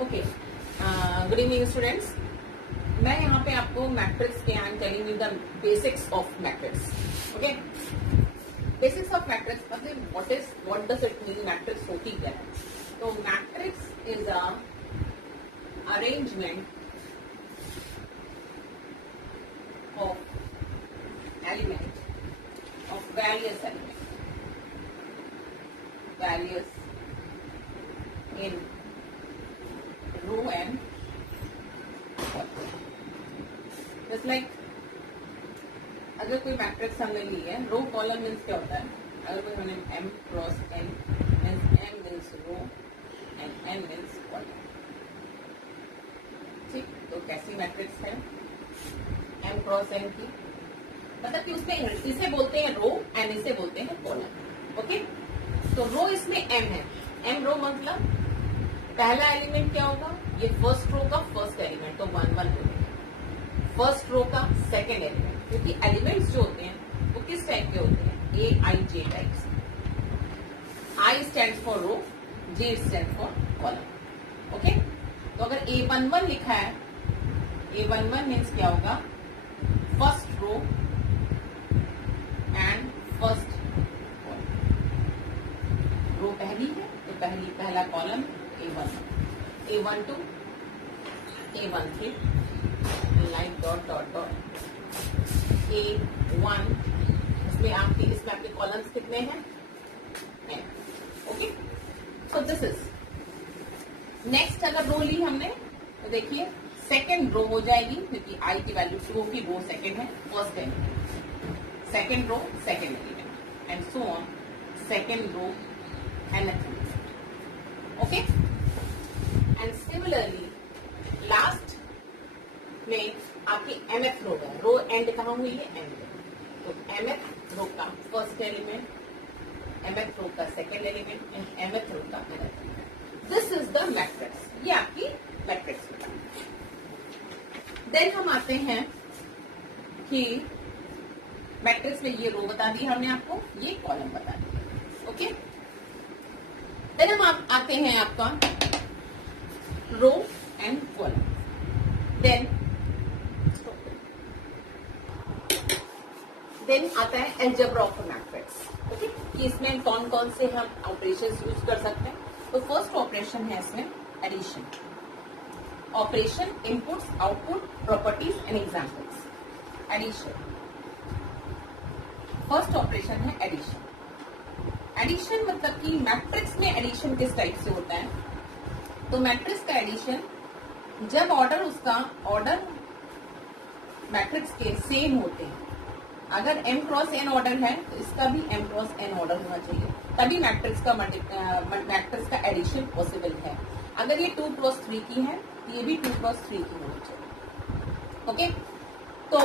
Okay, good evening students. मैं यहाँ पे आपको मैट्रिक्स के I am telling you the basics of matrix. Okay, basics of matrix मतलब what does it mean, matrix होती क्या है। तो matrix is a arrangement of element of various in row and column। Just like अगर कोई matrix हमने ली है, row column means क्या होता है। अगर कोई हमने m cross n means m means row and n means column. ठीक, तो कैसी मैट्रिक्स है m क्रॉस n की, मतलब कि उसमें इसे बोलते हैं रो एंड इसे बोलते हैं कॉलम। ओके, तो रो इसमें m है। m रो मतलब पहला एलिमेंट क्या होगा, ये फर्स्ट रो का फर्स्ट एलिमेंट, तो 1 1 बोलेंगे। फर्स्ट रो का सेकेंड एलिमेंट, क्योंकि एलिमेंट्स जो होते हैं वो किस टाइप के होते हैं, A I J types. I stand for row, J stand for column. Okay, तो अगर A11 लिखा है, A11 मीन्स क्या होगा, first row and first column. Row पहली है तो पहला column A1, A12, A13, like dot dot dot A1। इसमें आपके कॉलम्स कितने हैं? Okay, so this is next. अगर रो ली हमने तो देखिए सेकेंड रो हो जाएगी, क्योंकि आई की वैल्यू रो की रो सेकेंड है, first element second row second element and so on, second row nth element. Okay, and similarly last में आपकी mth रो है। रो एंड कहाँ हुई है, एंड। तो mth रो का फर्स्ट एलिमेंट, mth रो का सेकेंड एलिमेंट एंड mth रो का nth element. This is the matrix, ये आपकी मैट्रिक्स होता है। देन हम आते हैं कि मैट्रिक्स में ये रो बता दी हमने आपको, ये कॉलम बता दिया। ओके, देन हम आते हैं आपका रो एंड कॉलम। देन आता है अलजेब्रा ऑफ मैट्रिक्स। ओके, कि इसमें कौन कौन से हम ऑपरेशंस यूज कर सकते हैं। तो फर्स्ट ऑपरेशन है इसमें addition. Operation, inputs, output, properties and examples. Addition, first operation है एडिशन। एडिशन मतलब कि मैट्रिक्स में एडिशन किस टाइप से होता है। तो मैट्रिक्स का एडिशन जब ऑर्डर मैट्रिक्स के सेम होते हैं। अगर m क्रॉस n ऑर्डर है तो इसका भी m क्रॉस n ऑर्डर होना चाहिए, तभी मैट्रिक्स का एडिशन पॉसिबल है। अगर ये 2 क्रॉस 3 की है तो ये भी 2 क्रॉस 3 की होनी चाहिए। ओके, तो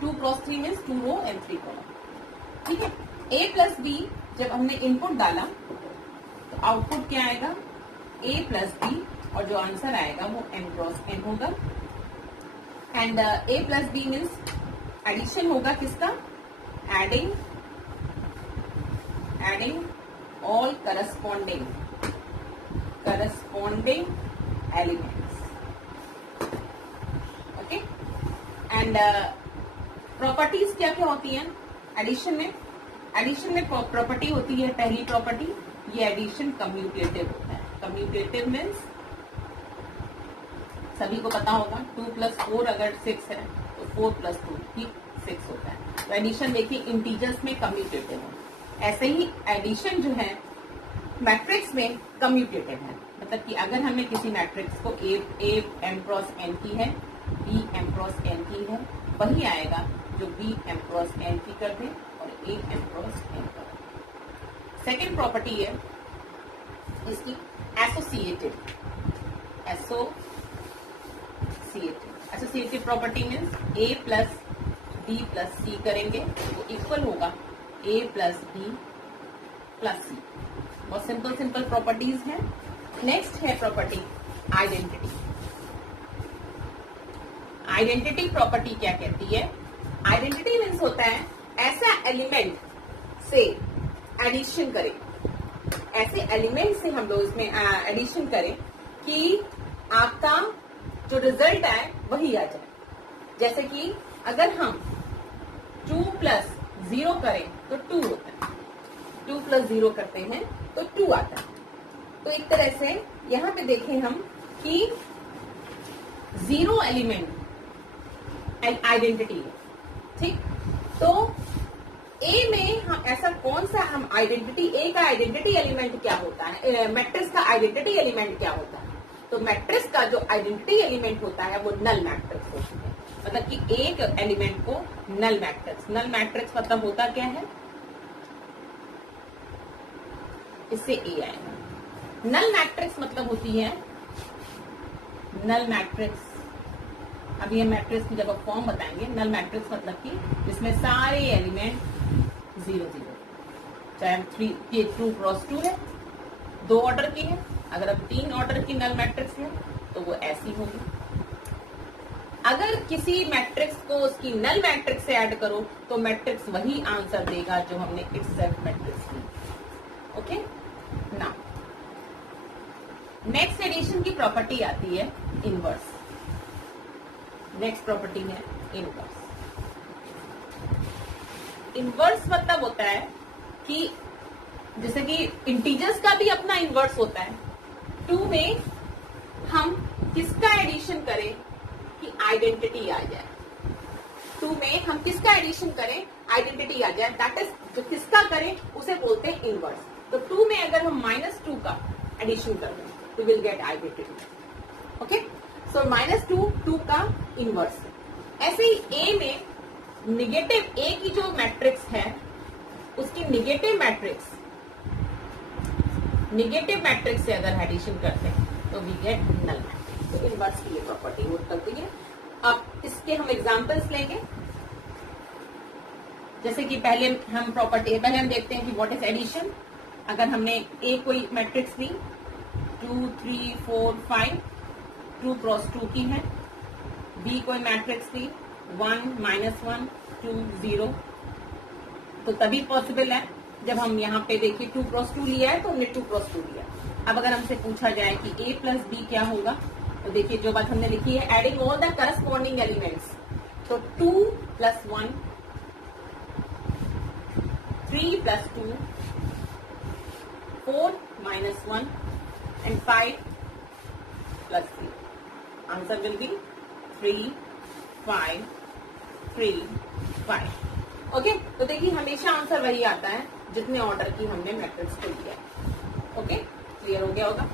2 cross 3 means 2 row and 3 column. ठीक है, a प्लस b जब हमने इनपुट डाला तो आउटपुट क्या आएगा, a प्लस b, और जो आंसर आएगा वो m क्रॉस n होगा। And a plus b means addition होगा किसका, adding all corresponding elements. Okay, and properties क्या क्या होती हैं एडिशन में। एडिशन में प्रॉपर्टी होती है, पहली प्रॉपर्टी, ये एडिशन कम्यूटेटिव होता है। कम्यूटेटिव मीन्स सभी को पता होगा, 2 + 4 अगर 6 है तो 4 + 2 ही 6 होता है। तो एडिशन देखिए इंटीजर्स में कम्यूटेटिव है। ऐसे ही एडिशन जो है मैट्रिक्स में कम्यूटेटिव है, मतलब कि अगर हमने किसी मैट्रिक्स को A m क्रॉस n की है, B m क्रॉस n की है, वही आएगा जो B m क्रॉस n की कर दे और A m क्रॉस n कर दे। सेकेंड प्रॉपर्टी है इसकी associative property means A plus B plus C करेंगे वो इक्वल होगा A plus B plus C। बहुत सिंपल प्रॉपर्टीज हैं। नेक्स्ट है प्रॉपर्टी आइडेंटिटी। आइडेंटिटी प्रॉपर्टी क्या कहती है, आइडेंटिटी मीन्स होता है ऐसा एलिमेंट से एडिशन करें, ऐसे एलिमेंट से हम लोग इसमें एडिशन करें कि आपका जो रिजल्ट आए वही आ जाए। जैसे कि अगर हम 2 + 0 करें तो 2 होता है, 2 + 0 करते हैं तो 2 आता है। तो एक तरह से यहां पे देखें हम कि 0 एलिमेंट आइडेंटिटी है, ठीक। तो ए में हम ऐसा कौन सा हम आइडेंटिटी, ए का आइडेंटिटी एलिमेंट क्या होता है, मैट्रिक्स का आइडेंटिटी एलिमेंट क्या होता है? तो मैट्रिक्स का जो आइडेंटिटी एलिमेंट होता है वो नल मैट्रिक्स होती है। मतलब कि एक एलिमेंट को नल मैट्रिक्स मतलब होता क्या है, इससे ए आएगा। नल मैट्रिक्स मतलब होती है नल मैट्रिक्स, अब ये मैट्रिक्स की जब आप फॉर्म बताएंगे, नल मैट्रिक्स मतलब कि जिसमें सारे एलिमेंट 0 0, चाहे 2 × 2 है, 2 ऑर्डर की है, अगर अब 3 ऑर्डर की नल मैट्रिक्स है तो वो ऐसी होगी। अगर किसी मैट्रिक्स को उसकी नल मैट्रिक्स से ऐड करो तो मैट्रिक्स वही आंसर देगा जो हमने इटसेल्फ मैट्रिक्स ली। ओके, नाउ नेक्स्ट एडिशन की प्रॉपर्टी आती है इनवर्स। नेक्स्ट प्रॉपर्टी है इनवर्स। इनवर्स मतलब होता है कि जैसे कि इंटीजर्स का भी अपना इनवर्स होता है। 2 में हम किसका एडिशन करें कि आइडेंटिटी आ जाए, 2 में हम किसका एडिशन करें आइडेंटिटी आ जाए, दैट इज जो किसका करें उसे बोलते हैं इनवर्स। तो 2 में अगर हम -2 का एडिशन कर दें तो विल गेट आइडेंटिटी। ओके, सो -2 का इनवर्स है। ऐसे ही ए में निगेटिव, ए की जो मैट्रिक्स है उसकी निगेटिव मैट्रिक्स से अगर एडिशन करते हैं तो वी गेट नल मैट्रिक्स। तो इनवर्स की ये प्रॉपर्टी वर्क करती है। अब इसके हम एग्जांपल्स लेंगे। जैसे कि पहले हम देखते हैं कि व्हाट इज एडिशन। अगर हमने ए कोई मैट्रिक्स ली 2 3 4 5 2 × 2 की है, बी कोई मैट्रिक्स ली 1 -1 2 0, तो तभी पॉसिबल है जब हम यहाँ पे देखिए 2 × 2 लिया है तो हमने 2 × 2 लिया। अब अगर हमसे पूछा जाए कि a + b क्या होगा, तो देखिए जो बात हमने लिखी है adding all the corresponding elements, तो 2 + 1 3 + 2 4 -1 and 5 + 3, answer will B 3 5 3 5। Okay, तो देखिए हमेशा आंसर वही आता है जितने ऑर्डर की हमने मैट्रिक्स को लिया है। ओके, क्लियर हो गया होगा।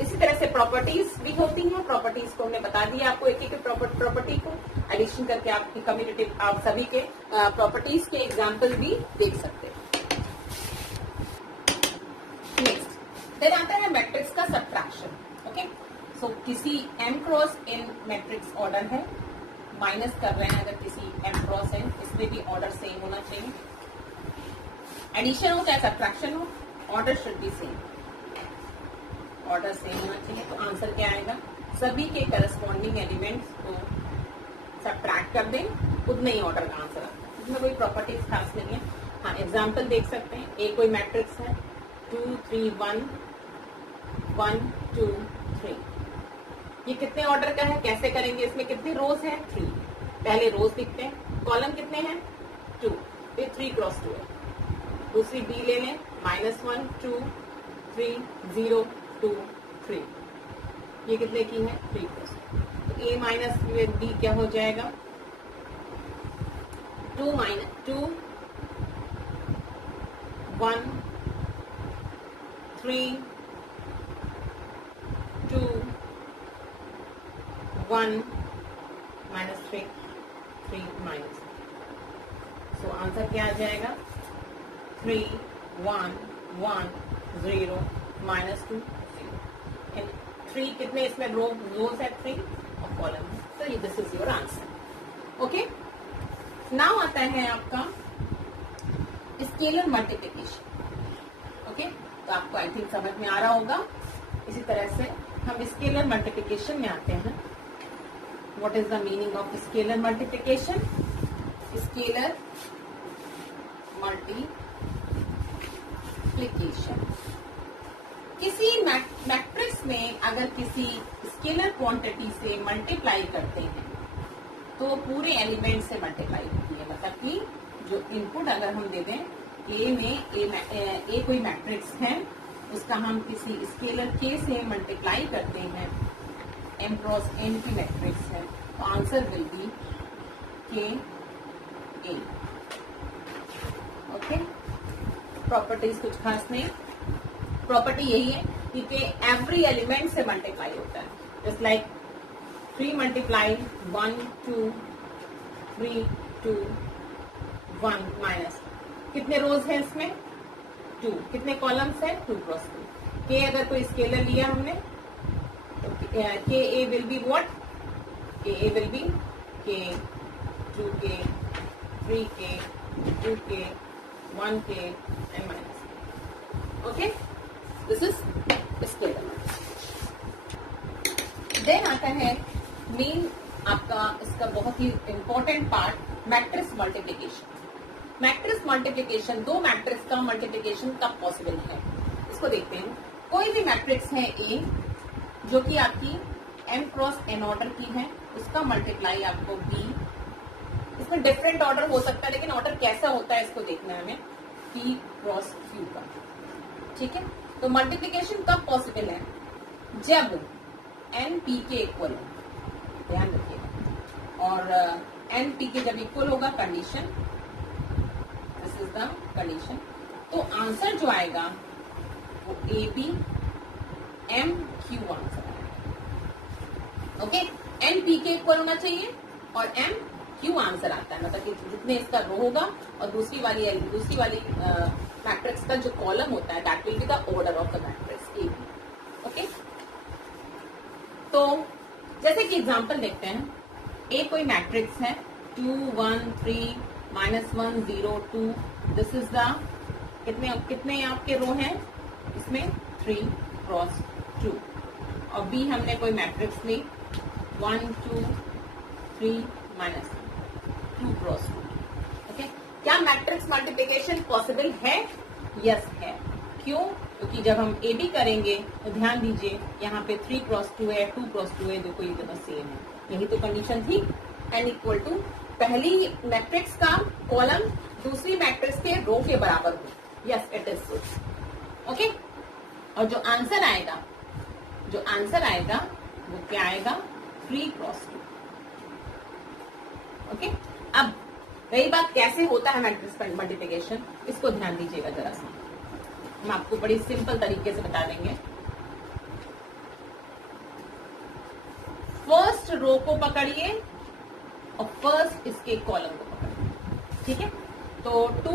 इसी तरह से प्रॉपर्टीज भी होती हैं। प्रॉपर्टीज को हमने बता दिया आपको, एक एक प्रॉपर्टी को एडिशन करके आपकी कम्युनिटी आप सभी के प्रॉपर्टीज के एग्जाम्पल भी देख सकते हैं। नेक्स्ट देन आता है मैट्रिक्स का सब्ट्रैक्शन। ओके, सो किसी m cross n matrix order है, माइनस कर रहे हैं अगर किसी m क्रॉस n, इसमें भी ऑर्डर सेम होना चाहिए। एडिशन हो चाहे सब्ट्रैक्शन हो, order should be same, order same होना चाहिए। तो आंसर क्या आएगा, सभी के करस्पॉन्डिंग एलिमेंट्स को सब्ट्रैक्ट कर दें, उतने ही ऑर्डर का आंसर आता है। इसमें कोई प्रॉपर्टीज खास नहीं है। हाँ, एग्जाम्पल देख सकते हैं। ए कोई मैट्रिक्स है 2 3 1 1 2 3, ये कितने ऑर्डर का है, कैसे करेंगे, इसमें कितने रोज है 3, पहले रोज लिखते हैं, कॉलम कितने हैं 2, फिर 3 × 2 है। दूसरी बी ले लें -1 2 3 0 2 3, ये कितने की है 3 × 2, तो ए माइनस बी क्या हो जाएगा 2 -2 1 3 2 1 -3 3 माइनस, सो आंसर क्या आ जाएगा 3 1 1 0 -2 0। 3 कितने इसमें रोज है 3 और कॉलम है, तो ये this is your answer. Okay, now आता है आपका स्केलर मल्टीप्लिकेशन। ओके, तो आपको आई थिंक समझ में आ रहा होगा। इसी तरह से हम स्केलर मल्टीप्लिकेशन में आते हैं। What is the meaning of scalar multiplication? Scalar multiplication किसी मैट्रिक्स में अगर किसी स्केलर क्वांटिटी से मल्टीप्लाई करते हैं तो वो पूरे एलिमेंट से मल्टीप्लाई होती है। मतलब कि जो इनपुट अगर हम दे दें ए में ए कोई मैट्रिक्स है, उसका हम किसी स्केलर के से मल्टीप्लाई करते हैं, m क्रॉस n की मैट्रिक्स है, तो आंसर विल बी के ए। ओके, प्रॉपर्टीज कुछ खास नहीं, प्रॉपर्टी यही है कि एवरी एलिमेंट से मल्टीप्लाई होता है। जस्ट लाइक 3 मल्टीप्लाई 1 2 3 2 1 माइनस कितने रोज है इसमें 2, कितने कॉलम्स है 2 क्रॉस 2। के अगर कोई स्केलर लिया हमने तो के ए विल बी व्हाट, के ए विल बी के 2k 3k 2k 1k and minus. Okay, this is scalar. Then आता है मेन आपका इसका बहुत ही important part, matrix multiplication. Matrix multiplication, दो मैट्रिक्स का मल्टीप्लिकेशन कब पॉसिबल है इसको देखते हैं। कोई भी मैट्रिक्स है ए जो कि आपकी m क्रॉस n ऑर्डर की है, उसका मल्टीप्लाई आपको b, इसमें डिफरेंट ऑर्डर हो सकता है लेकिन ऑर्डर कैसा होता है इसको देखना है हमें, p क्रॉस q का। ठीक है, तो मल्टीप्लिकेशन कब पॉसिबल है, जब n p के इक्वल हो, ध्यान रखिएगा, और n p के जब इक्वल होगा condition, this is the condition, तो आंसर जो आएगा वो A B M Q answer आएगा। ओके, n p के इक्वल होना चाहिए और m q आंसर आता है, मतलब कि जितने इसका रो होगा और दूसरी वाली मैट्रिक्स का जो कॉलम होता है that will be the order of the matrix A B. Okay, तो जैसे कि एग्जांपल देखते हैं, ए कोई मैट्रिक्स है 2 1 3 -1 0 2, दिस इज द कितने आपके रो हैं इसमें 3 क्रॉस 2, और बी हमने कोई मैट्रिक्स ली 1 2 3 -2 क्रॉस 2। ओके, क्या मैट्रिक्स मल्टीप्लिकेशन पॉसिबल है? यस है। क्यों? क्योंकि जब हम ए बी करेंगे तो ध्यान दीजिए यहाँ पे 3 क्रॉस 2 है, 2 क्रॉस 2 है, देखो ये दोनों सेम है, यही तो कंडीशन थी। n इक्वल टू पहली मैट्रिक्स का कॉलम दूसरी मैट्रिक्स के रो के बराबर हो। Yes, it is so. Okay, और जो आंसर आएगा वो क्या आएगा 3 क्रॉस 2। ओके, अब रही बात कैसे होता है मैट्रिक्स मल्टीप्लिकेशन, इसको ध्यान दीजिएगा जरा सा, हम आपको बड़ी सिंपल तरीके से बता देंगे। फर्स्ट रो को पकड़िए और फर्स्ट इसके कॉलम को पकड़िए। ठीक है, तो 2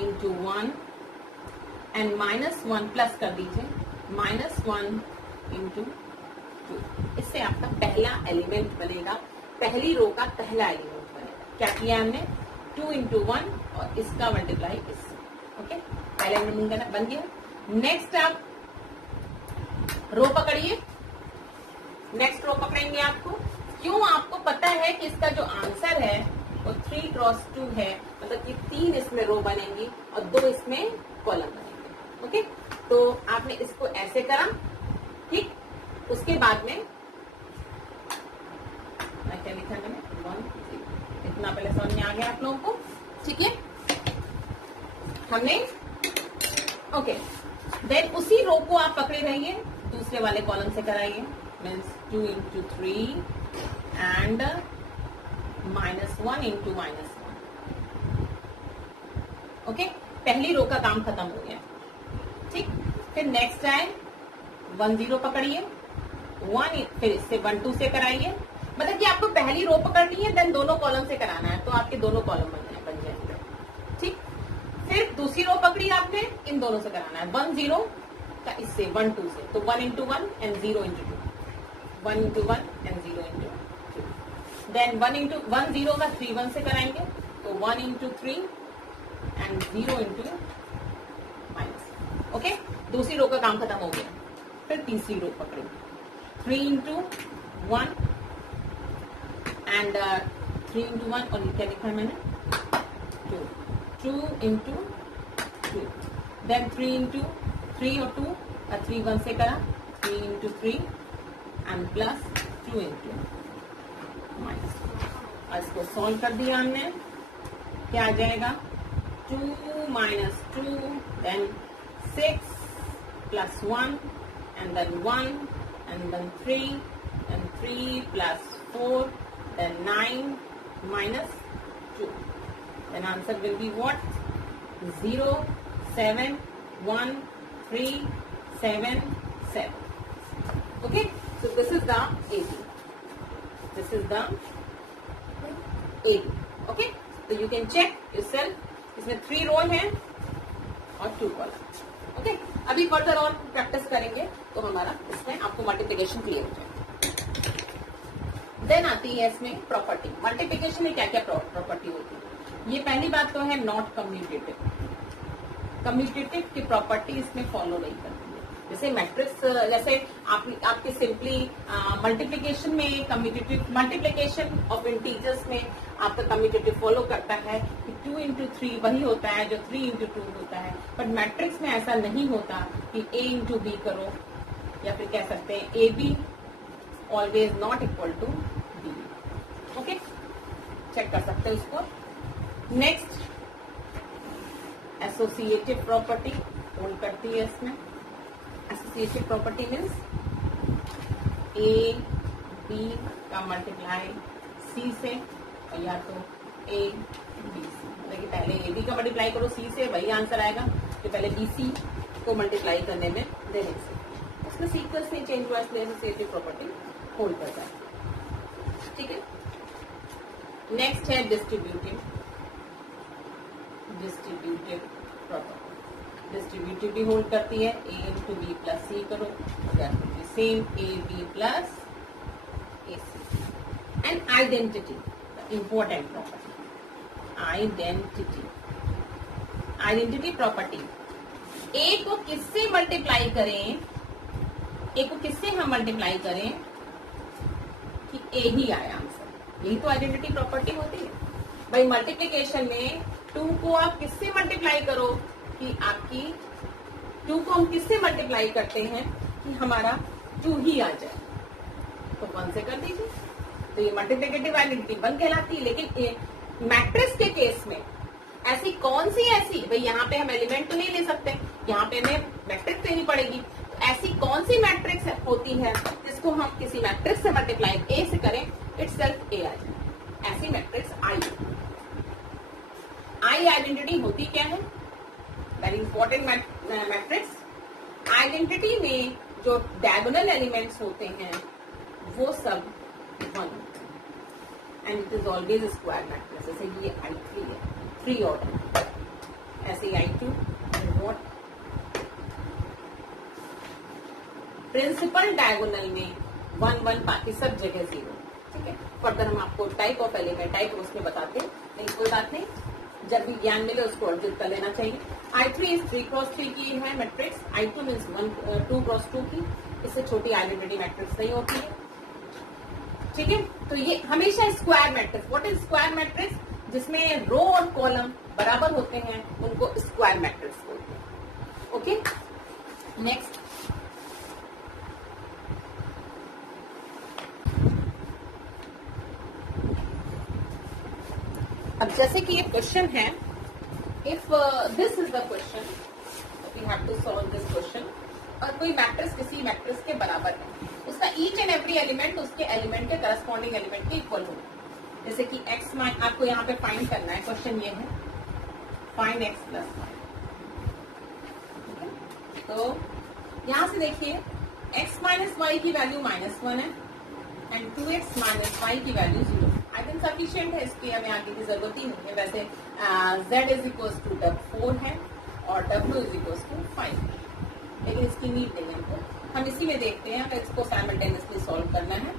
इंटू 1 एंड -1 प्लस कर दीजिए -1 इंटू 2, इससे आपका पहला एलिमेंट बनेगा, पहली रो का पहला एलिमेंट बनेगा। क्या किया हमने 2 इंटू 1 और इसका मल्टीप्लाई इससे। ओके, पहला एलिमेंट बन गया। नेक्स्ट आप रो पकड़िए, नेक्स्ट रो पकड़ेंगे आपको, क्यों? आपको पता है कि इसका जो आंसर है वो 3 क्रॉस 2 है, मतलब कि 3 इसमें रो बनेंगी और 2 इसमें कॉलम बनेंगे। ओके, तो आपने इसको ऐसे करा, ठीक, उसके बाद में क्या लिखा मैंने 1 0, इतना पहले समझ में आ गया आप लोगों को। ठीक है, हमने ओके, देन उसी रो को आप पकड़े रहिए, दूसरे वाले कॉलम से कराइए, means 2 into 3 and -1 into -1। Okay, पहली रो का काम खत्म हो गया। ठीक, फिर नेक्स्ट आए 1 0 पकड़िए, 1 फिर इससे 1 2 से कराइए, मतलब कि आपको पहली रो पकड़नी है देन दोनों कॉलम से कराना है, तो आपके दोनों कॉलम बन जाएंगे। ठीक, फिर दूसरी रो पकड़ी आपने, इन दोनों से कराना है 1 0 का इससे 1 2 से, तो 1 into 1 and 0 into 2, 1 into 1 and 0 into 2। Then 1 0 का 3 1 से कराएंगे, तो 1 into 3 and 0 into minus. Okay, दूसरी रो का काम खत्म हो गया। फिर तीसरी रो पकड़ेंगे 3 इंटू 1 एंड 3 इंटू 1, और क्या लिखा है मैंने 2 इंटू 2, देन 3 इंटू 3 और 2 3 1 से करा 3 into 3 and plus 2 into minus. इसको सॉल्व कर दिया हमने, क्या आ जाएगा 2 minus 2 then 6 plus 1 and then 1 and then 3 and 3 plus 4 then 9 minus 2, then answer will be what 0 7 1 3 7 7. Okay, so this is the AB, this is the AB. Okay, so you can check yourself, इसमें 3 रो हैं और 2 column. Okay, अभी further और practice करेंगे तो हमारा इसमें आपको मल्टीप्लिकेशन क्लियर हो जाएगा। देन आती है इसमें प्रॉपर्टी। मल्टीप्लिकेशन में क्या क्या प्रॉपर्टी होती है? ये पहली बात तो है नॉट कम्यूटेटिव। कम्यूटेटिव की प्रॉपर्टी इसमें फॉलो नहीं करती है। जैसे मैट्रिक्स, जैसे आपके सिंपली मल्टीप्लिकेशन में कम्यूटेटिव, मल्टीप्लिकेशन ऑफ इंटीजर्स में आपका कम्यूटेटिव फॉलो करता है कि 2 into 3 वही होता है जो 3 into 2 होता है। बट मैट्रिक्स में ऐसा नहीं होता कि A into B करो, या फिर कह सकते हैं A B always not equal to B. Okay, check कर सकते हैं उसको। नेक्स्ट एसोसिएटिव प्रॉपर्टी होल्ड करती है इसमें। Associative property means A B का मल्टीप्लाई सी से, और या तो ए बी सी, मतलब कि पहले ए बी का मल्टीप्लाई करो सी से, वही आंसर आएगा कि पहले बी सी को मल्टीप्लाई करने में देने से। उसमें सीक्वेंस नहीं चेंज हुआ, इसलिए एसोसिएटिव प्रॉपर्टी होल्ड करता है। ठीक है, नेक्स्ट है डिस्ट्रीब्यूटिव प्रॉपर्टी। डिस्ट्रीब्यूटिव भी होल्ड करती है, A into B plus C करो, same A B plus A C. And identity, important property, identity property. A को किससे मल्टीप्लाई करें, ए को किससे हम मल्टीप्लाई करें कि ए ही आए आंसर, यही तो आइडेंटिटी प्रॉपर्टी होती है भाई। मल्टीप्लिकेशन में 2 को आप किससे मल्टीप्लाई करो कि आपकी 2 को हम किससे मल्टीप्लाई करते हैं कि हमारा 2 ही आ जाए, तो 1 से कर दीजिए, तो ये मल्टीप्लिकेटिव आइडेंटिटी 1 कहलाती है। लेकिन मैट्रिक्स के केस में ऐसी कौन सी ऐसी, भाई यहाँ पे हम एलिमेंट तो नहीं ले सकते, यहाँ पे हमें मैट्रिक्स देनी पड़ेगी, तो ऐसी कौन सी मैट्रिक्स होती है जिसको हम किसी मैट्रिक्स से मल्टीप्लाई ए से करें इटसेल्फ ए आ जाए, ऐसी मैट्रिक्स आई आइडेंटिटी होती क्या है, वेरी इंपॉर्टेंट मैट्रिक्स। आइडेंटिटी में जो डायगोनल एलिमेंट्स होते हैं वो सब 1 and it is always square matrix. जैसे ये I3 है, 3 ऑर्डर, ऐसे I2 वॉट प्रिंसिपल डायगोनल में 1 1, बाकी सब जगह 0। ठीक है, फर्दर हम आपको टाइप ऑफ एलिमेंट टाइप उसमें बताते हैं, लेकिन कोई बात नहीं, जब भी ज्ञान मिले उसको अर्जित कर लेना चाहिए। I3 इज 3x3 की है मैट्रिक्स, I2 मीन्स 2x2 की, इससे छोटी आइडेंटिटी मैट्रिक्स नहीं होती है। ठीक है, तो ये हमेशा square matrix. What is square matrix? जिसमें रो और कॉलम बराबर होते हैं उनको स्क्वायर मैट्रिक्स बोलते हैं। ओके, नेक्स्ट अब जैसे कि ये क्वेश्चन है, if this is the question, we have to solve this question, और कोई मैट्रिक्स किसी मैट्रिक्स के बराबर है, उसका ईच एंड एवरी एलिमेंट उसके एलिमेंट के करस्पॉन्डिंग एलिमेंट के इक्वल हो। जैसे कि x आपको यहाँ पे फाइंड करना है, क्वेश्चन ये है फाइंड x प्लस वाई। तो यहाँ से देखिए x माइनस वाई की वैल्यू -1 है एंड 2x माइनस वाई की वैल्यू 0। आई थिंक सफिशियंट है, इसकी हमें आगे की जरूरत ही नहीं है। वैसे z इज इक्वल टू 4 है और w इज इक्वल टू 5, लेकिन इसकी नीड नहीं है हमको। हम इसी में देखते हैं, अगर इसको साइमल्टेनियसली सॉल्व करना है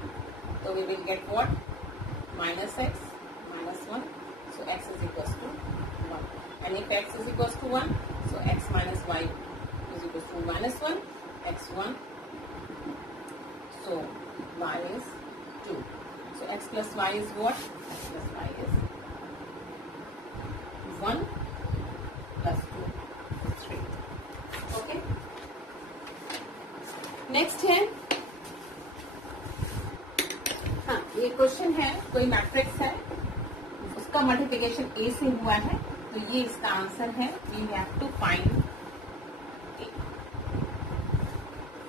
तो we will get what -x -1, so x is equals to 1, and if x is equals to 1, so x minus y is equals to -1, x1, so y is 2, so x plus y is what? X plus y is 1 plus 2 is 3. Okay, next है, हाँ ये question है, कोई matrix है, उसका multiplication ए से हुआ है, तो ये इसका आंसर है। We have to find a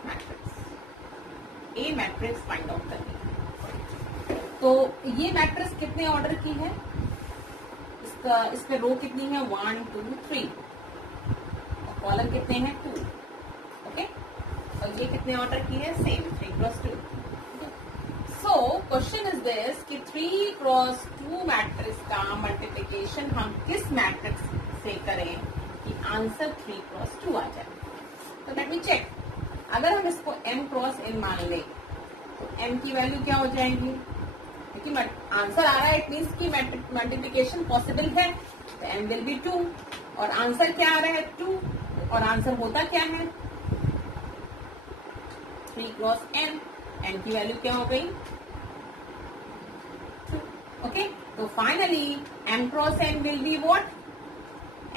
matrix, a matrix find out करनी है। तो ये मैट्रिक्स कितने ऑर्डर की है, इस पे रो कितनी है 1 2 3 और कॉलम कितने हैं 2, ओके। और ये कितने ऑर्डर की है, same 3 cross 2। So question is this कि 3 क्रॉस 2 मैट्रिक्स का मल्टीप्लिकेशन हम किस मैट्रिक्स से करें कि आंसर 3 क्रॉस 2 आ जाए। तो लेट मी चेक, अगर हम इसको m क्रॉस n मान ले तो m की वैल्यू क्या हो जाएगी, क्योंकि आंसर आ रहा है, इट मीन्स की मल्टीप्लिकेशन पॉसिबल है, तो m विल बी 2, और आंसर क्या आ रहा है 2, और आंसर होता क्या है 3 क्रॉस n, n की वैल्यू क्या हो गई 2, ओके। तो finally m cross n will be what,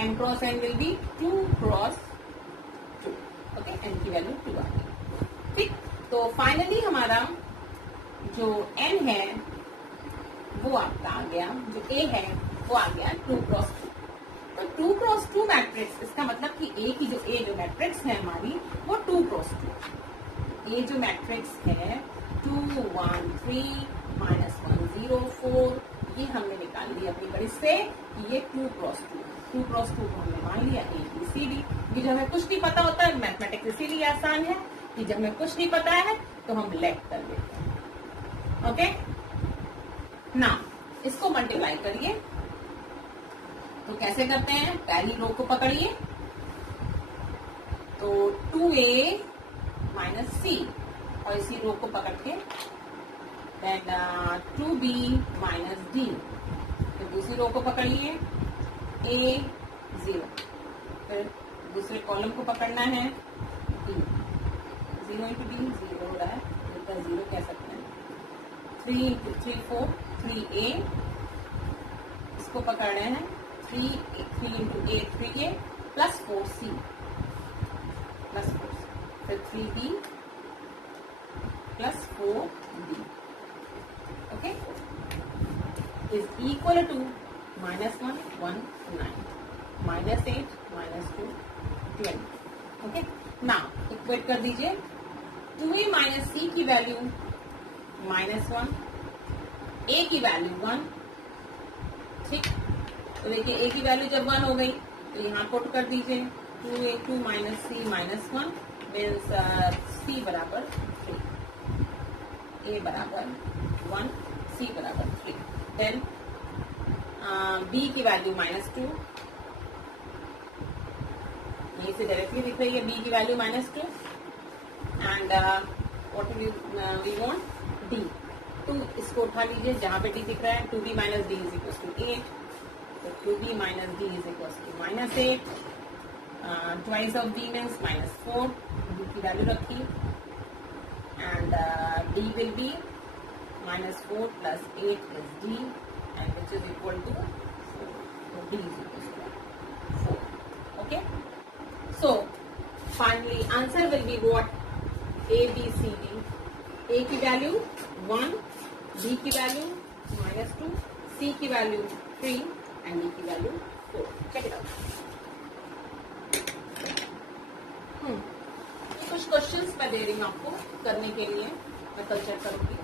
m cross n will be 2 cross 2, okay, n की वैल्यू 2 आ गई, ठीक। तो फाइनली हमारा जो n है वो आपका आ गया, जो a है वो आ गया 2 क्रॉस 2। तो 2 क्रॉस 2 मैट्रिक्स, इसका मतलब कि a की जो मैट्रिक्स है हमारी वो 2 क्रॉस 2। ये जो मैट्रिक्स है 2 1 3 -1 0 4, ये हमने निकाल लिया अपनी गणित से कि ये 2 क्रॉस 2 को हमने मान लिया ABCD। कि जब हमें कुछ नहीं पता होता है, मैथमेटिक्स इसीलिए आसान है कि जब हमें कुछ नहीं पता है तो हम लेट कर देते हैं, ओके ना। इसको मल्टीप्लाई करिए, तो कैसे करते हैं, पहली रो को पकड़िए, तो 2A माइनस C, और इसी रो को पकड़ के देन 2B माइनस D, फिर दूसरी रो को पकड़िए A 0, फिर दूसरे कॉलम को पकड़ना है D, 0 इंटू D 0 हो रहा है, इसका 0 कह सकते हैं, 3 इंटू 3 4 3A, इसको पकड़ना है 3 into A 3A plus 4C plus 4C, फिर 3B plus 4D, okay, is equal to -1 1 9 -8 -2 12, okay. Now equate कर दीजिए, 2A माइनस C की वैल्यू -1, A की वैल्यू 1, ठीक। तो देखिए A की वैल्यू जब 1 हो गई तो यहाँ पुट कर दीजिए 2A2 minus C minus 1 means C बराबर 3, A बराबर 1 C बराबर 3, देन B की वैल्यू -2, यहीं से डायरेक्टली दिख रही है B की value -2, and what we want D, तो इसको उठा लीजिए जहां पे D दिख रहा है, 2B minus D is equal to 8, तो 2B minus D is equal to -8, twice of D means -4, D की वैल्यू रखी, and D will be -4 plus 8 is D, and which is equal to 4, तो D is equal to 4, okay. So finally answer will be what, ABCD, A की value 1, B की value -2, C की value 3 and D की value 4। Check it out. कुछ questions मैं दे रही हूँ आपको करने के लिए, मैं कल चेक करूंगी।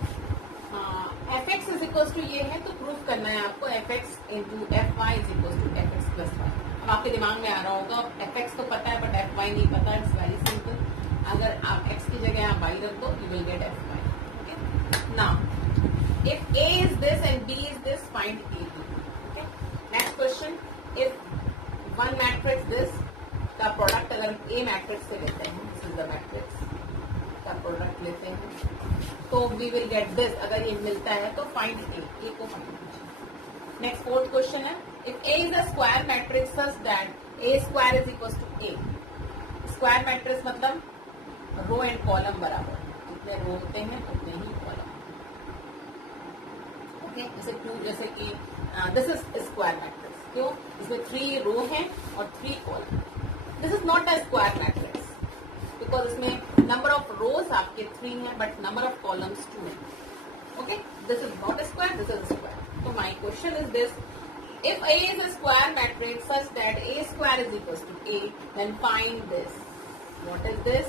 fx इज इक्वल टू ये है, तो प्रूफ करना है आपको fx into fy is equal to fx plus y। अब आपके दिमाग में आ रहा होगा fx तो पता है बट fy नहीं पता, इट्स वेरी सिंपल, अगर आप x की जगह आप y रख दो you will get fy, okay. Now if a is this and b is this, find ab, okay. Next question, if one matrix this का प्रोडक्ट अगर a मैट्रिक्स से लेते हैं, दिस इज द मैट्रिक्स का product लेते हैं, तो we will get this, अगर ये मिलता है तो फाइंड ए को फाइंड कीजिए। नेक्स्ट फोर्थ क्वेश्चन है, if A is a square matrix such that A square is equal to A, square matrix मतलब रो एंड कॉलम बराबर, जितने रो होते हैं उतने ही कॉलम, ओके। जैसे कि दिस इज स्क्वायर मैट्रिक्स, क्यों, इसमें 3 रो है और 3 column, this is not a square matrix, because इसमें नंबर ऑफ रोज आपके 3 है बट नंबर ऑफ कॉलम्स 2 है. Okay, this is not a square, this is a square. So my question is this: if A is a square matrix such that A square is equals to A, then find this. What is this?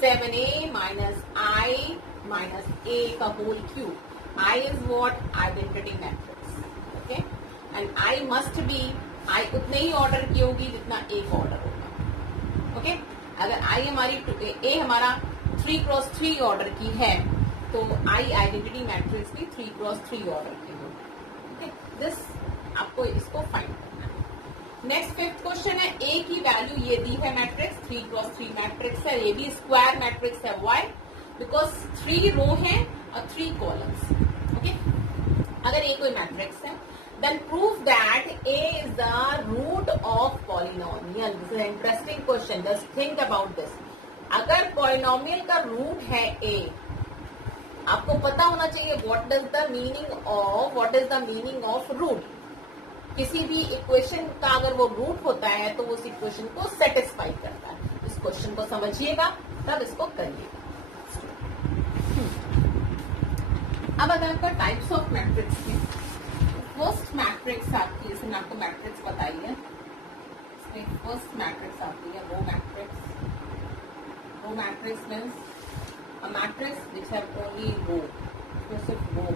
7A minus I minus A का whole cube. I is what? Identity matrix. Okay, and I must be I उतने ही order की होगी जितना A का order होगा. Okay, अगर I हमारी A हमारा 3x3 ऑर्डर की है तो I आइडेंटिटी मैट्रिक्स भी 3x3 ऑर्डर की होगी. ओके, दिस आपको इसको फाइंड करना है. नेक्स्ट फिफ्थ क्वेश्चन है, A की वैल्यू ये दी है मैट्रिक्स 3x3 मैट्रिक्स है, ये भी स्क्वायर मैट्रिक्स है. व्हाई? बिकॉज 3 रो है और 3 कॉलम्स. ओके, अगर A कोई मैट्रिक्स है then prove that A is the root of polynomial. This is an interesting question. Just think about this. अगर polynomial का root है A, आपको पता होना चाहिए what is the meaning of root. किसी भी इक्वेशन का अगर वो रूट होता है तो वो उस इक्वेशन को सेटिस्फाई करता है. इस क्वेश्चन को समझिएगा तब इसको करिएगा. अब अगर आपका टाइप्स ऑफ मैट्रिक्स है, फर्स्ट मैट्रिक्स आपकी, इसमें आपको मैट्रिक्स बताई है, इसमें फर्स्ट मैट्रिक्स आती है row matrix. Row matrix means a matrix which have only row, सिर्फ रो.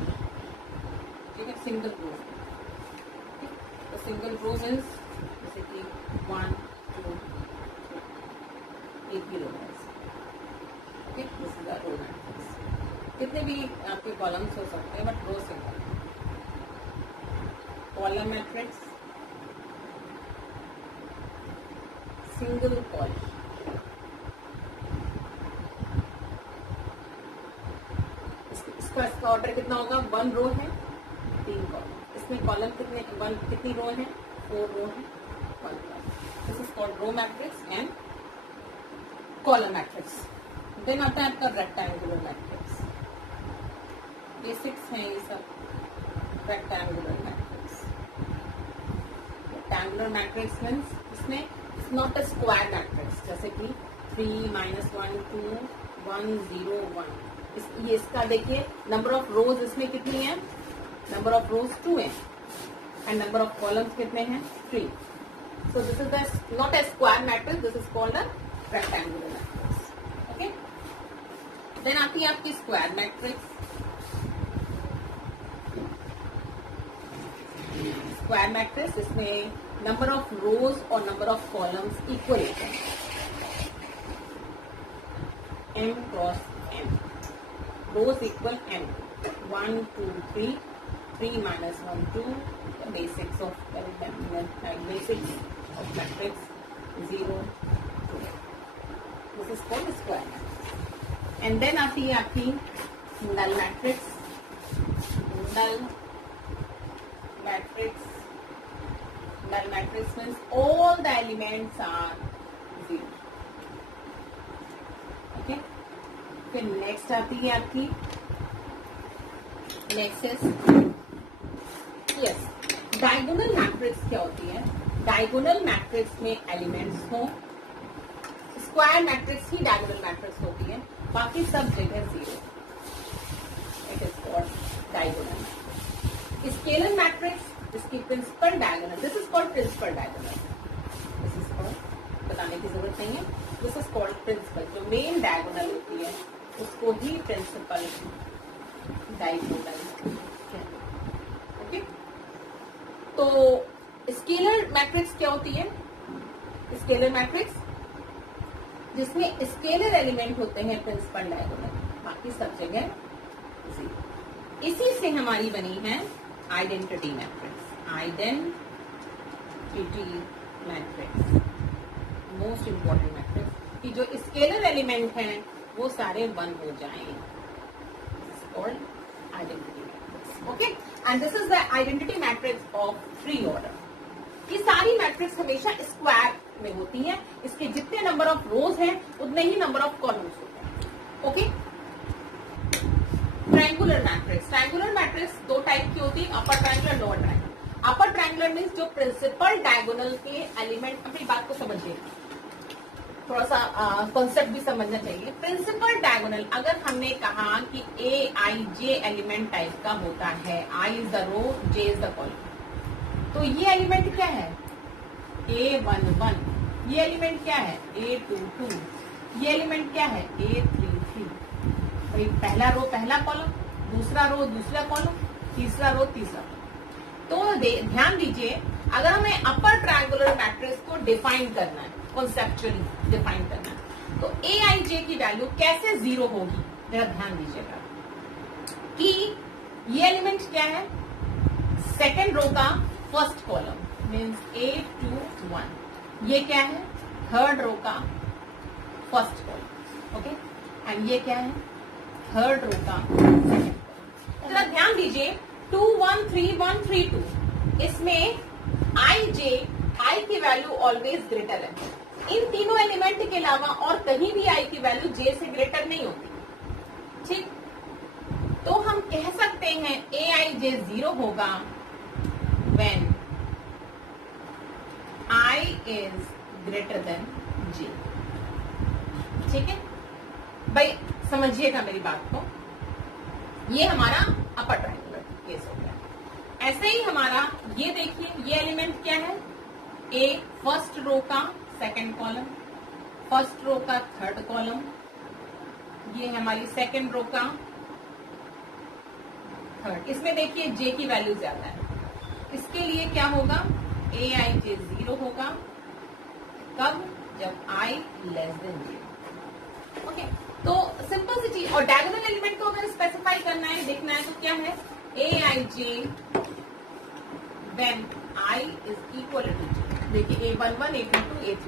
ठीक है, सिंगल रो. तो सिंगल रो मीन्स जैसे कि 1 2 एक ही रो है. Okay, this is the row matrix. कितने भी आपके कॉलम्स हो सकते हैं but row single. Column matrix, single column. इसका ऑर्डर कितना होगा? 1 रो है 3 कॉलम. इसमें कॉलम कितनी रो है? 4 रो है 1 column. This is called row matrix and column matrix. Then आता है आपका रेक्टेंगुलर मैट्रिक्स. बेसिक्स हैं ये सब. Rectangular matrix. Rectangular matrix means इसमें it's not a square matrix, जैसे कि 3 -1 2 1 0 1. ये इसका देखिए नंबर ऑफ रोज इसमें कितनी है? नंबर ऑफ रोज 2 है एंड नंबर ऑफ कॉलम्स कितने हैं? 3. So this is not a square matrix, this is called a rectangular matrix. Okay, then आती है आपकी स्क्वायर मैट्रिक्स. स्क्वायर मैट्रिक्स, इसमें नंबर ऑफ रोज और नंबर ऑफ कॉलम्स इक्वल होते हैं. m cross m. Rows equal m. 1 2 3 3 -1 2. Basics of matrix 0 2. This is called square matrix. And then आती है आपकी null matrix. Null matrix means all the elements are 0. Okay, फिर next आती है आपकी next yes diagonal matrix. क्या होती है? डायगोनल मैट्रिक्स में एलिमेंट्स हो. स्क्वायर मैट्रिक्स ही डायगोनल मैट्रिक्स होती है, बाकी सब जगह 0. It is called diagonal. Scalar matrix, इसकी principal diagonal. This is called principal diagonal. This is called, बताने की जरूरत नहीं है. This is called principal. जो मेन डायगोनल होती है उसको ही प्रिंसिपल डायगोनल. ओके, तो स्केलर मैट्रिक्स क्या होती है? स्केलर मैट्रिक्स जिसमें स्केलर एलिमेंट होते हैं प्रिंसिपल डायगोनल, बाकी सब जगह 0. इसी से हमारी बनी है identity matrix. Identity matrix most important matrix कि जो स्केलर एलिमेंट हैं वो सारे 1 हो जाएं. Called identity matrix. Okay, and this is the identity matrix of 3 order. ये सारी मैट्रिक्स हमेशा स्क्वायर में होती है. इसके जितने नंबर ऑफ रोज हैं उतने ही नंबर ऑफ कॉलम्स होते हैं. Okay, triangular matrix. Triangular matrix 2 type की होती है, upper triangular, lower triangular. Upper triangular means जो प्रिंसिपल डायगोनल के एलिमेंट. अपनी बात को समझिए थोड़ा सा कॉन्सेप्ट भी समझना चाहिए। प्रिंसिपल डायगोनल, अगर हमने कहा कि ए आई जे एलिमेंट टाइप का होता है, I is the row, J is the column, तो ये एलिमेंट क्या है, A11, ये एलिमेंट क्या है, A22, ये एलिमेंट क्या है, A33। भाई पहला रो पहला कॉलम, दूसरा रो दूसरा कॉलम, तीसरा रो तीसरा। तो ध्यान दीजिए, अगर हमें अपर ट्रायंगुलर मैट्रिक्स को डिफाइन करना है, कॉन्सेप्चुअली डिफाइन करना है, तो ए आई जे की वैल्यू कैसे जीरो होगी, जरा ध्यान दीजिएगा कि ये एलिमेंट क्या है, सेकेंड रो का फर्स्ट कॉलम मीन्स A21, ये क्या है, थर्ड रो का फर्स्ट कॉलम, ओके, एंड ये क्या है, थर्ड रो का सेकेंड कॉलम। जरा ध्यान दीजिए 2 1 3 1 3 2, इसमें आई जे, आई की वैल्यू ऑलवेज ग्रेटर है। इन तीनों एलिमेंट के अलावा और कहीं भी आई की वैल्यू जे से ग्रेटर नहीं होती, ठीक। तो हम कह सकते हैं ए आई जे जीरो होगा when I is greater than J, ठीक है भाई, समझिएगा मेरी बात को। ये हमारा अपर ट्रायंगुलर केस हो गया। ऐसे ही हमारा ये देखिए, ये एलिमेंट क्या है, ए फर्स्ट रो का सेकंड कॉलम, फर्स्ट रो का थर्ड कॉलम, ये है हमारी सेकंड रो का थर्ड। इसमें देखिए जे की वैल्यू ज्यादा है, इसके लिए क्या होगा, ए आई जे जीरो होगा, कब, जब आई लेस देन जीरो, ओके। तो सिंपल सी चीज, और डायगोनल एलिमेंट को अगर स्पेसिफाई करना है, देखना है, तो क्या है, A I J when I is equal to J. देखिए A11, A22, A3,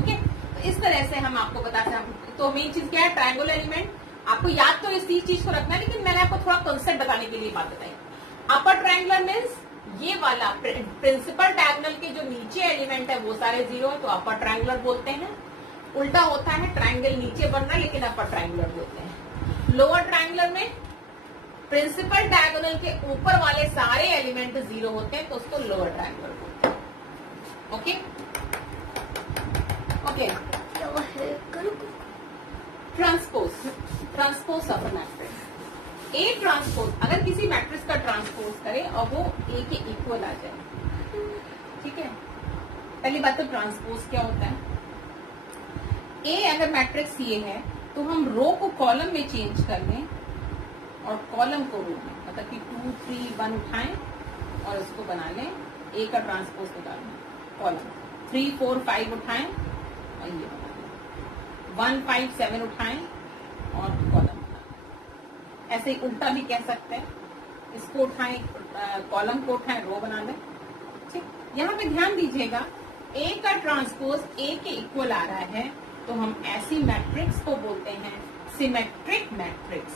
ओके। तो इस तरह से हम आपको बताते हैं। तो मेन चीज क्या है, ट्रायंगुलर एलिमेंट, आपको याद तो इसी चीज को रखना है, लेकिन मैंने आपको थोड़ा कॉन्सेप्ट बताने के लिए बात बताई। अपर ट्रायंगुलर मीन्स ये वाला प्रिंसिपल डायगोनल के जो नीचे एलिमेंट है वो सारे जीरो है, तो अपर ट्रायंगुलर बोलते हैं। उल्टा होता है, ट्रायंगल नीचे बनना है लेकिन अपर ट्रायंगुलर बोलते हैं। लोअर ट्रायंगुलर में प्रिंसिपल डायगोनल के ऊपर वाले सारे एलिमेंट जीरो होते हैं, तो उसको लोअर ट्रायंगुलर बोलते हैं, okay okay. Transpose of matrix, A transpose, अगर किसी मैट्रिक्स का ट्रांसपोज करे और वो ए के इक्वल आ जाए, ठीक है। पहली बात तो ट्रांसपोज क्या होता है, ए अगर मैट्रिक्स ये है तो हम रो को कॉलम में चेंज कर लें और कॉलम को रो में, मतलब कि 2 3 1 उठाएं और इसको बना लें, ए का ट्रांसपोज निकाल लें, कॉलम 3 4 5 उठाएं और ये बना लें, 1 5 7 उठाएं और कॉलम बना लें। ऐसे ही उल्टा भी कह सकते हैं, इसको उठाएं, कॉलम को उठाएं, रो बना लें, ठीक। यहाँ पे ध्यान दीजिएगा, ए का ट्रांसपोज ए के इक्वल आ रहा है, तो हम ऐसी मैट्रिक्स को बोलते हैं symmetric matrix,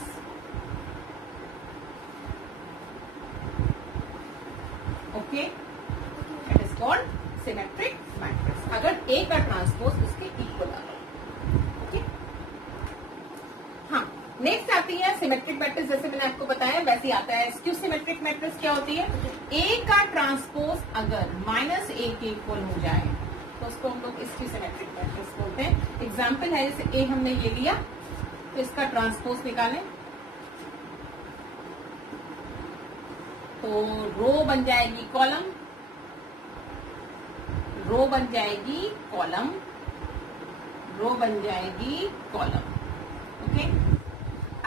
okay, it is called symmetric matrix, अगर ए का ट्रांसपोज उसके इक्वल आ रहा है, ओके। हाँ, नेक्स्ट आती है सिमेट्रिक मैट्रिक्स, जैसे मैंने आपको बताया वैसे ही आता है स्क्यू सिमेट्रिक मैट्रिक्स। क्या होती है, ए का ट्रांसपोज अगर -a के इक्वल हो जाए तो उसको हम लोग स्क्यू सिमेट्रिक मैट्रिक्स बोलते हैं। एग्जाम्पल है, जैसे ए हमने ये लिया तो इसका ट्रांसपोज निकालें तो रो बन जाएगी कॉलम, रो बन जाएगी कॉलम, रो बन जाएगी कॉलम, ओके।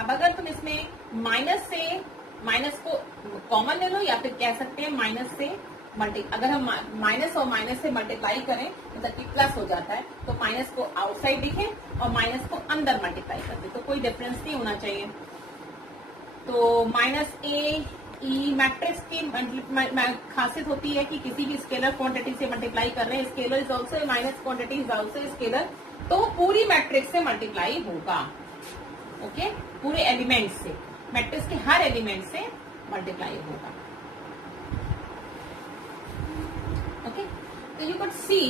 अब अगर तुम इसमें माइनस को कॉमन ले लो या फिर कह सकते हैं माइनस से अगर हम माइनस और माइनस से मल्टीप्लाई करें मतलब कि प्लस हो जाता है, तो माइनस को आउटसाइड लिखें और माइनस को अंदर मल्टीप्लाई कर दें, तो कोई डिफरेंस नहीं होना चाहिए। तो -a ई मैट्रिक्स की खासियत होती है कि किसी भी स्केलर क्वांटिटी से मल्टीप्लाई कर रहे हैं, scalar is also minus quantity is also scalar, तो पूरी मैट्रिक्स से मल्टीप्लाई होगा, ओके, पूरे एलिमेंट से, मैट्रिक्स के हर एलिमेंट से मल्टीप्लाई होगा, ओके। तो यू कैन सी,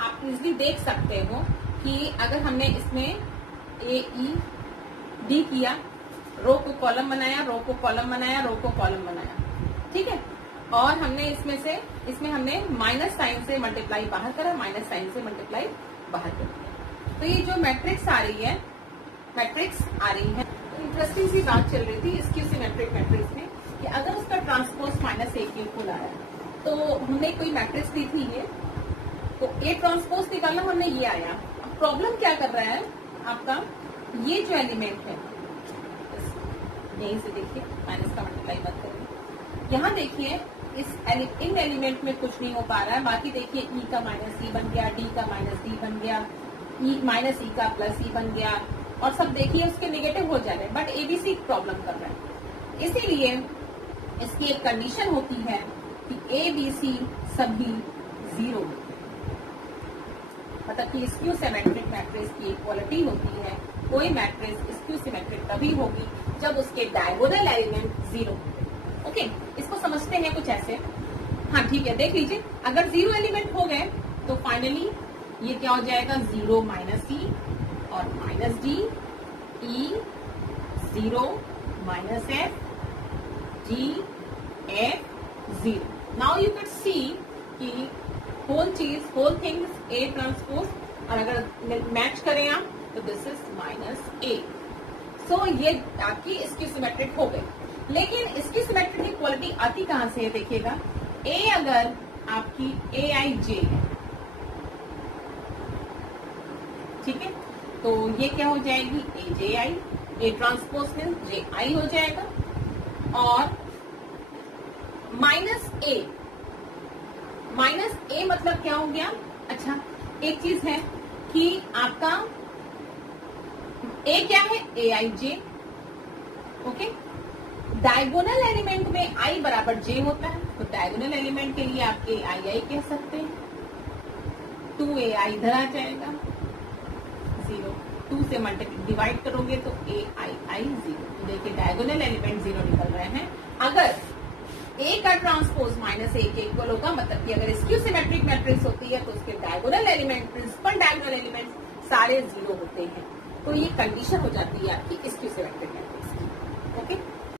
आप इजिली देख सकते हो कि अगर हमने इसमें ए ई डी किया, रो को कॉलम बनाया, रो को कॉलम बनाया, रो को कॉलम बनाया, ठीक है, और हमने इसमें हमने माइनस साइन से मल्टीप्लाई बाहर करा, माइनस साइन से मल्टीप्लाई बाहर कर दिया, तो ये जो मैट्रिक्स आ रही है, इंटरेस्टिंग सी बात चल रही थी स्क्यू सिमेट्रिक मैट्रिक्स में कि अगर उसका ट्रांसपोज -A के इक्वल आ रहा है, तो हमने कोई मैट्रिक्स दी थी ये, तो A ट्रांसपोज निकालना, हमने ये आया। अब प्रॉब्लम क्या कर रहा है आपका, ये जो एलिमेंट है, यहीं से देखिए, माइनस का मल्टीप्लाई मत करिए, यहाँ देखिए इन एलिमेंट में कुछ नहीं हो पा रहा है। बाकी देखिए E का -E बन गया, D का -D बन गया, -E का +E बन गया, और सब देखिए उसके नेगेटिव हो जा रहे हैं, बट ABC प्रॉब्लम कर रहा है। इसीलिए इसकी एक कंडीशन होती है कि ABC सभी 0, मतलब कि स्क्यू सिमेट्रिक मैट्रिक्स की इक्वालिटी होती है। कोई मैट्रिक्स स्क्यू सिमेट्रिक तभी होगी जब उसके डायगोनल एलिमेंट 0। ओके, इसको समझते हैं कुछ ऐसे। हाँ ठीक है, देख लीजिए, अगर 0 एलिमेंट हो गए तो फाइनली ये क्या हो जाएगा, 0 -E और -D, E 0 -F, G F 0। Now you can see कि होल थिंग्स A ट्रांसपोज, और अगर मैच करें आप तो दिस इज -A। सो ये आपकी स्क्यू सिमेट्रिक हो गई। लेकिन इसकी सिमेट्रिक की क्वालिटी आती कहां से है, देखिएगा, A अगर आपकी AIJ है, ठीक है, तो ये क्या हो जाएगी, AJI, A ट्रांसपोज में JI हो जाएगा, और -A मतलब क्या हो गया। अच्छा, एक चीज है कि आपका A क्या है, AIJ। ओके, डायगोनल एलिमेंट में I बराबर J होता है, तो डायगोनल एलिमेंट के लिए आप AII कह सकते हैं। 2AI इधर आ जाएगा, 0, 2 से डिवाइड करोगे तो AII 0। तो देखिए डायगोनल एलिमेंट 0 निकल रहे हैं। अगर A का ट्रांसपोज -A के इक्वल होगा, मतलब कि अगर स्क्यू सिमेट्रिक मैट्रिक्स होती है तो उसके diagonal element, principal diagonal element सारे 0 होते हैं। तो ये कंडीशन हो जाती है आपकी स्क्यू सिमेट्रिक मैट्रिक्स की। ओके।